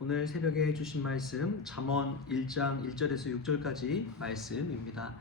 오늘 새벽에 주신 말씀 잠언 1장 1절에서 6절까지 말씀입니다.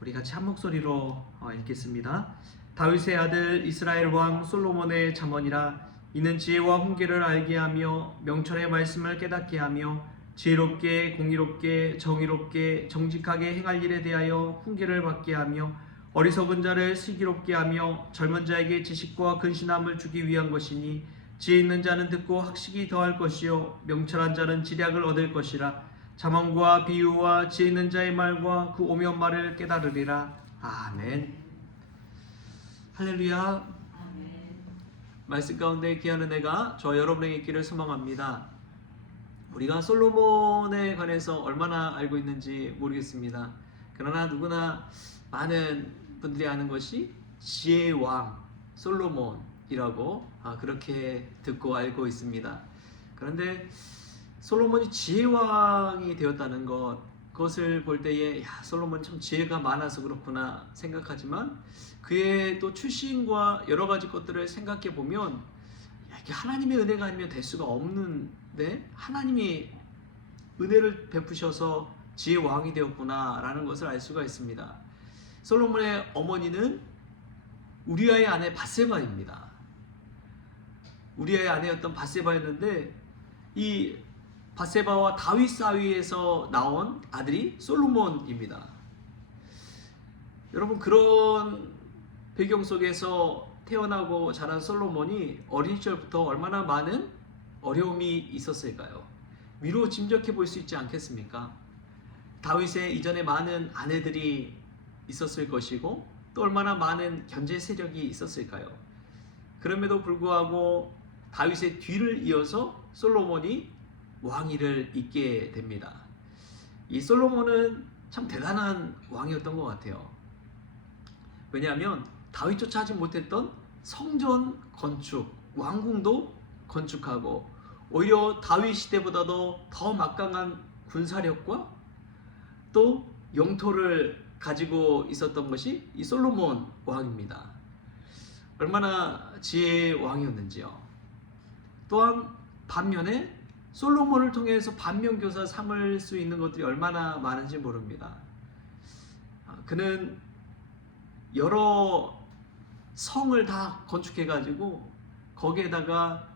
우리 같이 한 목소리로 읽겠습니다. 다윗의 아들 이스라엘 왕 솔로몬의 잠언이라. 이는 지혜와 훈계를 알게 하며 명철의 말씀을 깨닫게 하며 지혜롭게 공의롭게 정의롭게 정직하게 행할 일에 대하여 훈계를 받게 하며 어리석은 자를 슬기롭게 하며 젊은 자에게 지식과 근신함을 주기 위한 것이니, 지혜 있는 자는 듣고 학식이 더할 것이요 명철한 자는 지략을 얻을 것이라. 잠언과 비유와 지혜 있는 자의 말과 그 오묘한 말을 깨달으리라. 아멘. 할렐루야. 말씀 가운데 귀한 은혜가 저와 여러분에게 있기를 소망합니다. 우리가 솔로몬에 관해서 얼마나 알고 있는지 모르겠습니다. 그러나 누구나 많은 분들이 아는 것이 지혜의 왕 솔로몬이라고 그렇게 듣고 알고 있습니다. 그런데 솔로몬이 지혜왕이 되었다는 그것을 볼 때에 솔로몬 참 지혜가 많아서 그렇구나 생각하지만, 그의 또 출신과 여러 가지 것들을 생각해 보면 이게 하나님의 은혜가 아니면 될 수가 없는데, 하나님이 은혜를 베푸셔서 지혜왕이 되었구나 라는 것을 알 수가 있습니다. 솔로몬의 어머니는 우리아의 아내 밧세바입니다. 우리아의 아내였던 밧세바였는데, 이 밧세바와 다윗 사위에서 나온 아들이 솔로몬입니다. 여러분, 그런 배경 속에서 태어나고 자란 솔로몬이 어린 시절부터 얼마나 많은 어려움이 있었을까요? 위로 짐작해 볼 수 있지 않겠습니까? 다윗의 이전에 많은 아내들이 있었을 것이고, 또 얼마나 많은 견제 세력이 있었을까요? 그럼에도 불구하고 다윗의 뒤를 이어서 솔로몬이 왕위를 잇게 됩니다. 이 솔로몬은 참 대단한 왕이었던 것 같아요. 왜냐하면 다윗조차 하지 못했던 성전 건축, 왕궁도 건축하고, 오히려 다윗 시대보다도 더 막강한 군사력과 또 영토를 가지고 있었던 것이 이 솔로몬 왕입니다. 얼마나 지혜의 왕이었는지요. 또한 반면에 솔로몬을 통해서 반면교사 삼을 수 있는 것들이 얼마나 많은지 모릅니다. 그는 여러 성을 다 건축해가지고 거기에다가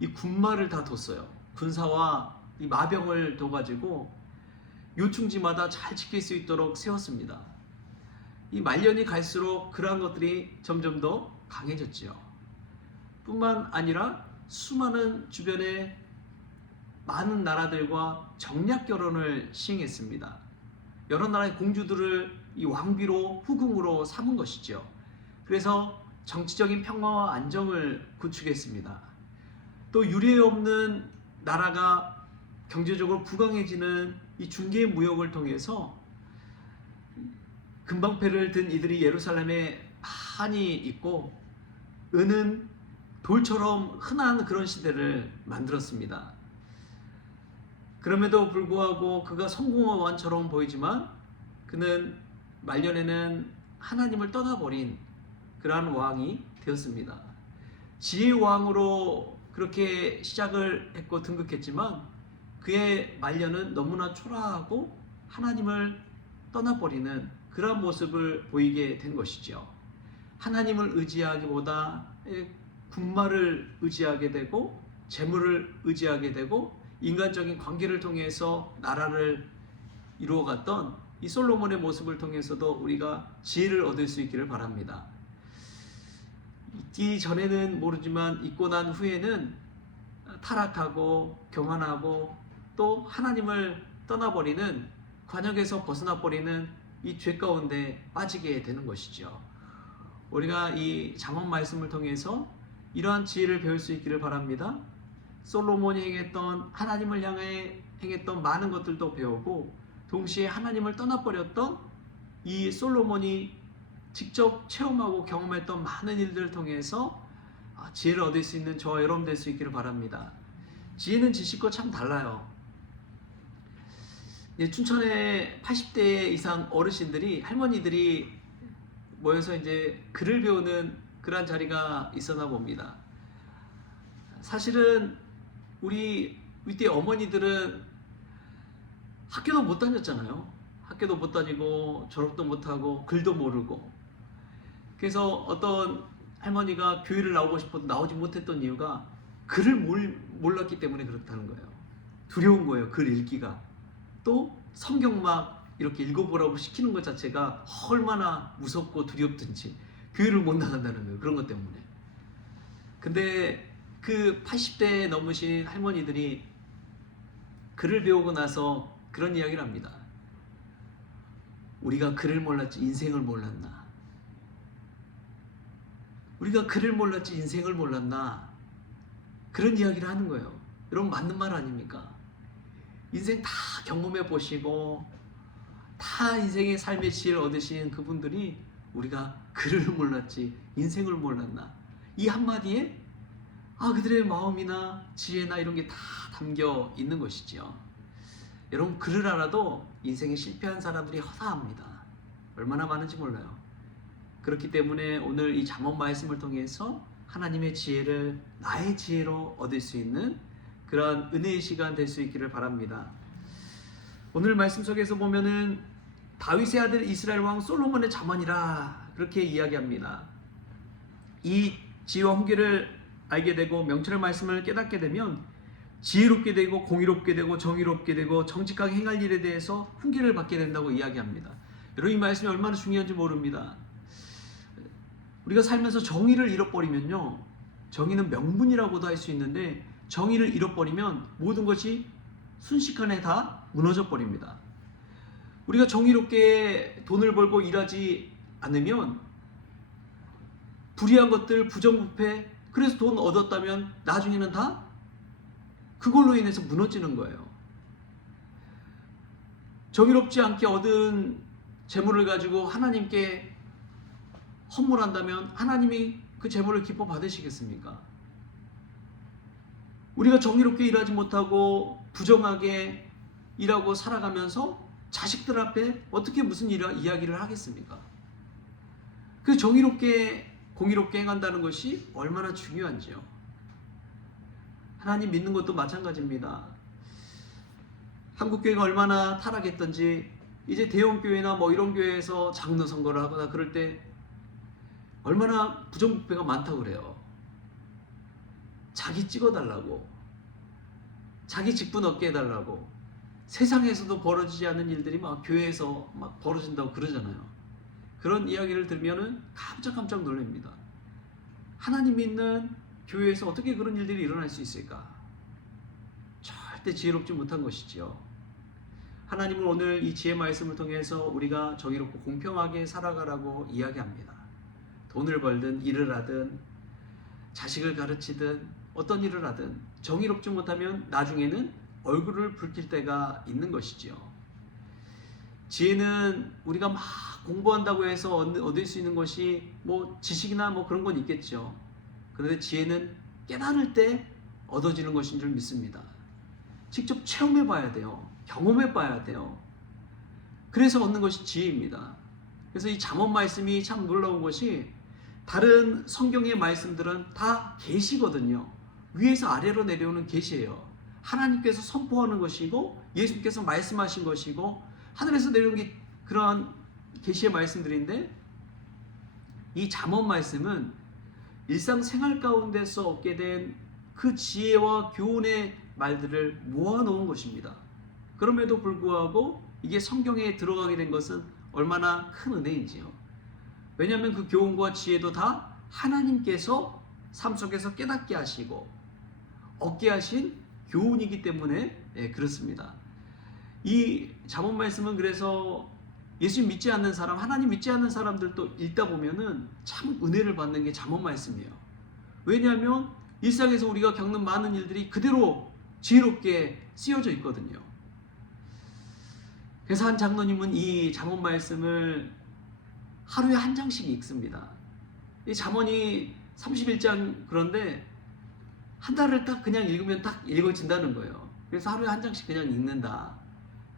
이 군마를 다 뒀어요. 군사와 이 마병을 둬가지고 요충지마다 잘 지킬 수 있도록 세웠습니다. 이 말년이 갈수록 그러한 것들이 점점 더 강해졌지요. 뿐만 아니라 수많은 주변의 많은 나라들과 정략 결혼을 시행했습니다. 여러 나라의 공주들을 이 왕비로 후궁으로 삼은 것이죠. 그래서 정치적인 평화와 안정을 구축했습니다. 또 유례 없는 나라가 경제적으로 부강해지는 이 중개 무역을 통해서 금방패를 든 이들이 예루살렘에 많이 있고, 은은 돌처럼 흔한 그런 시대를 만들었습니다. 그럼에도 불구하고 그가 성공한 왕처럼 보이지만, 그는 말년에는 하나님을 떠나버린 그러한 왕이 되었습니다. 지혜의 왕으로 그렇게 시작을 했고 등극했지만, 그의 말년은 너무나 초라하고 하나님을 떠나버리는 그러한 모습을 보이게 된 것이죠. 하나님을 의지하기보다 군마를 의지하게 되고, 재물을 의지하게 되고, 인간적인 관계를 통해서 나라를 이루어갔던 이 솔로몬의 모습을 통해서도 우리가 지혜를 얻을 수 있기를 바랍니다. 있기 전에는 모르지만 있고 난 후에는 타락하고 교만하고 또 하나님을 떠나버리는, 관역에서 벗어나버리는 이 죄 가운데 빠지게 되는 것이죠. 우리가 이 잠언 말씀을 통해서 이러한 지혜를 배울 수 있기를 바랍니다. 솔로몬이 행했던, 하나님을 향해 행했던 많은 것들도 배우고, 동시에 하나님을 떠나버렸던 이 솔로몬이 직접 체험하고 경험했던 많은 일들을 통해서 지혜를 얻을 수 있는 저와 여러분 될 수 있기를 바랍니다. 지혜는 지식과 참 달라요. 춘천에 80대 이상 어르신들이, 할머니들이 모여서 이제 글을 배우는 그러한 자리가 있었나 봅니다. 사실은 우리 이때 어머니들은 학교도 못 다녔잖아요. 학교도 못 다니고 졸업도 못하고 글도 모르고. 그래서 어떤 할머니가 교회를 나오고 싶어도 나오지 못했던 이유가 글을 몰랐기 때문에 그렇다는 거예요. 두려운 거예요. 글 읽기가. 또 성경 막 이렇게 읽어보라고 시키는 것 자체가 얼마나 무섭고 두렵든지 교회를 못 나간다는 거예요. 그런 것 때문에. 근데 그 80대 넘으신 할머니들이 글을 배우고 나서 그런 이야기를 합니다. 우리가 글을 몰랐지 인생을 몰랐나? 우리가 글을 몰랐지 인생을 몰랐나? 그런 이야기를 하는 거예요. 여러분 맞는 말 아닙니까? 인생 다 경험해 보시고 다 인생의 삶의 지혜를 얻으신 그분들이 우리가 글을 몰랐지 인생을 몰랐나? 이 한마디에 그들의 마음이나 지혜나 이런 게 다 담겨 있는 것이지요. 여러분 글을 알아도 인생에 실패한 사람들이 허다합니다. 얼마나 많은지 몰라요. 그렇기 때문에 오늘 이 잠언 말씀을 통해서 하나님의 지혜를 나의 지혜로 얻을 수 있는 그런 은혜의 시간 될 수 있기를 바랍니다. 오늘 말씀 속에서 보면은 다윗의 아들 이스라엘 왕 솔로몬의 잠언이라 그렇게 이야기합니다. 이 지혜와 훈계를 알게 되고 명철의 말씀을 깨닫게 되면 지혜롭게 되고 공의롭게 되고 정의롭게 되고 정직하게 행할 일에 대해서 훈계를 받게 된다고 이야기합니다. 여러분 이 말씀이 얼마나 중요한지 모릅니다. 우리가 살면서 정의를 잃어버리면요, 정의는 명분이라고도 할 수 있는데 정의를 잃어버리면 모든 것이 순식간에 다 무너져 버립니다. 우리가 정의롭게 돈을 벌고 일하지 않으면 불의한 것들, 부정부패, 그래서 돈 얻었다면 나중에는 다 그걸로 인해서 무너지는 거예요. 정의롭지 않게 얻은 재물을 가지고 하나님께 헌물한다면 하나님이 그 재물을 기뻐 받으시겠습니까? 우리가 정의롭게 일하지 못하고 부정하게 일하고 살아가면서 자식들 앞에 어떻게 무슨 이야기를 하겠습니까? 그 정의롭게 공의롭게 행한다는 것이 얼마나 중요한지요. 하나님 믿는 것도 마찬가지입니다. 한국교회가 얼마나 타락했던지 이제 대형교회나 뭐 이런 교회에서 장로 선거를 하거나 그럴 때 얼마나 부정부패가 많다고 그래요. 자기 찍어달라고, 자기 직분 얻게 해달라고, 세상에서도 벌어지지 않는 일들이 막 교회에서 막 벌어진다고 그러잖아요. 그런 이야기를 들으면은 깜짝깜짝 놀랍니다. 하나님 믿는 교회에서 어떻게 그런 일들이 일어날 수 있을까? 절대 지혜롭지 못한 것이지요. 하나님은 오늘 이 지혜 말씀을 통해서 우리가 정의롭고 공평하게 살아가라고 이야기합니다. 돈을 벌든 일을 하든 자식을 가르치든 어떤 일을 하든 정의롭지 못하면 나중에는 얼굴을 붉힐 때가 있는 것이지요. 지혜는 우리가 막 공부한다고 해서 얻을 수 있는 것이 뭐 지식이나 뭐 그런 건 있겠죠. 그런데 지혜는 깨달을 때 얻어지는 것인 줄 믿습니다. 직접 체험해 봐야 돼요. 경험해 봐야 돼요. 그래서 얻는 것이 지혜입니다. 그래서 이 잠언 말씀이 참 놀라운 것이 다른 성경의 말씀들은 다 계시거든요. 위에서 아래로 내려오는 계시예요. 하나님께서 선포하는 것이고 예수님께서 말씀하신 것이고 하늘에서 내려온 게 그러한 계시의 말씀들인데, 이 잠언 말씀은 일상생활 가운데서 얻게 된 그 지혜와 교훈의 말들을 모아놓은 것입니다. 그럼에도 불구하고 이게 성경에 들어가게 된 것은 얼마나 큰 은혜인지요. 왜냐하면 그 교훈과 지혜도 다 하나님께서 삶 속에서 깨닫게 하시고 얻게 하신 교훈이기 때문에 그렇습니다. 이 잠언 말씀은 그래서 예수 믿지 않는 사람, 하나님 믿지 않는 사람들도 읽다 보면은 참 은혜를 받는 게 잠언 말씀이에요. 왜냐하면 일상에서 우리가 겪는 많은 일들이 그대로 지혜롭게 쓰여져 있거든요. 그래서 한 장로님은 이 잠언 말씀을 하루에 한 장씩 읽습니다. 이 잠언이 31장 그런데 한 달을 딱 그냥 읽으면 딱 읽어진다는 거예요. 그래서 하루에 한 장씩 그냥 읽는다.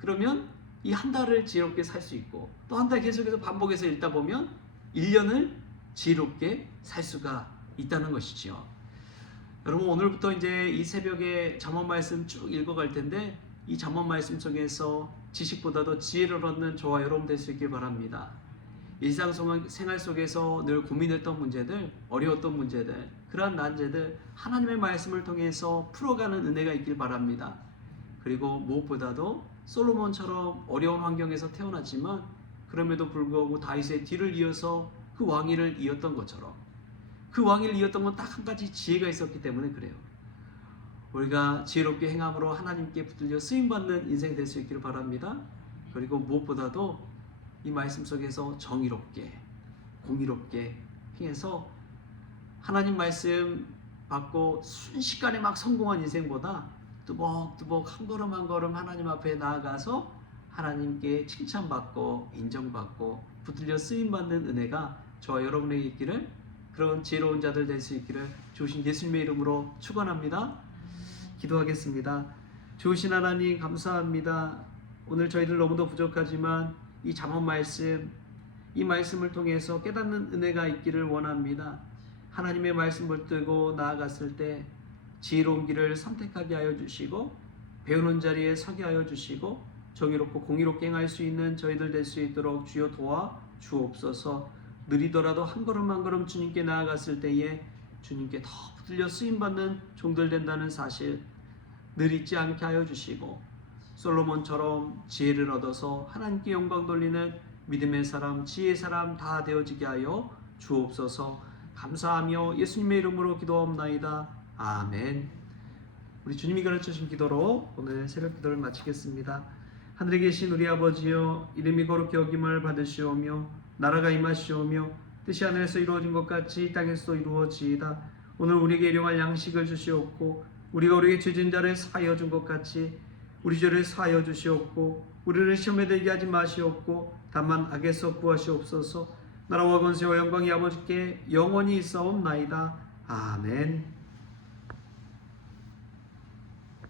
그러면 이 한 달을 지혜롭게 살 수 있고 또 한 달 계속해서 반복해서 읽다 보면 1년을 지혜롭게 살 수가 있다는 것이죠. 여러분 오늘부터 이제 이 새벽에 잠언 말씀 쭉 읽어갈 텐데 이 잠언 말씀 속에서 지식보다도 지혜를 얻는 저와 여러분 될 수 있길 바랍니다. 일상생활 속에서 늘 고민했던 문제들, 어려웠던 문제들, 그러한 난제들 하나님의 말씀을 통해서 풀어가는 은혜가 있길 바랍니다. 그리고 무엇보다도 솔로몬처럼 어려운 환경에서 태어났지만 그럼에도 불구하고 다윗의 뒤를 이어서 그 왕위를 이었던 것처럼 그 왕위를 이었던 건 딱 한 가지 지혜가 있었기 때문에 그래요. 우리가 지혜롭게 행함으로 하나님께 붙들려 쓰임받는 인생 될 수 있기를 바랍니다. 그리고 무엇보다도 이 말씀 속에서 정의롭게 공의롭게 행해서 하나님 말씀 받고 순식간에 막 성공한 인생보다 뚜벅뚜벅 한 걸음 한 걸음 하나님 앞에 나아가서 하나님께 칭찬받고 인정받고 붙들려 쓰임받는 은혜가 저와 여러분에게 있기를, 그런 지혜로운 자들 될 수 있기를 주신 예수님의 이름으로 축원합니다. 기도하겠습니다. 좋으신 하나님 감사합니다. 오늘 저희들 너무도 부족하지만 이 잠언 말씀, 이 말씀을 통해서 깨닫는 은혜가 있기를 원합니다. 하나님의 말씀을 뜨고 나아갔을 때 지혜로운 길을 선택하게 하여 주시고 배우는 자리에 서게 하여 주시고 정의롭고 공의롭게 행할 수 있는 저희들 될 수 있도록 주여 도와 주옵소서. 느리더라도 한 걸음 한 걸음 주님께 나아갔을 때에 주님께 더 붙들려 쓰임받는 종들 된다는 사실 늘 잊지 않게 하여 주시고 솔로몬처럼 지혜를 얻어서 하나님께 영광 돌리는 믿음의 사람, 지혜의 사람 다 되어지게 하여 주옵소서. 감사하며 예수님의 이름으로 기도하옵나이다. 아멘. 우리 주님이 가르쳐주신 기도로 오늘 새벽 기도를 마치겠습니다. 하늘에 계신 우리 아버지여, 이름이 거룩히 여김을 받으시오며 나라가 임하시오며 뜻이 하늘에서 이루어진 것 같이 땅에서도 이루어지이다. 오늘 우리에게 일용할 양식을 주시옵고 우리가 우리에게 죄진 자를 사하여 준 것 같이 우리 죄를 사하여 주시옵고 우리를 시험에 들게 하지 마시옵고 다만 악에서 구하시옵소서. 나라와 권세와 영광이 아버지께 영원히 있사옵나이다. 아멘.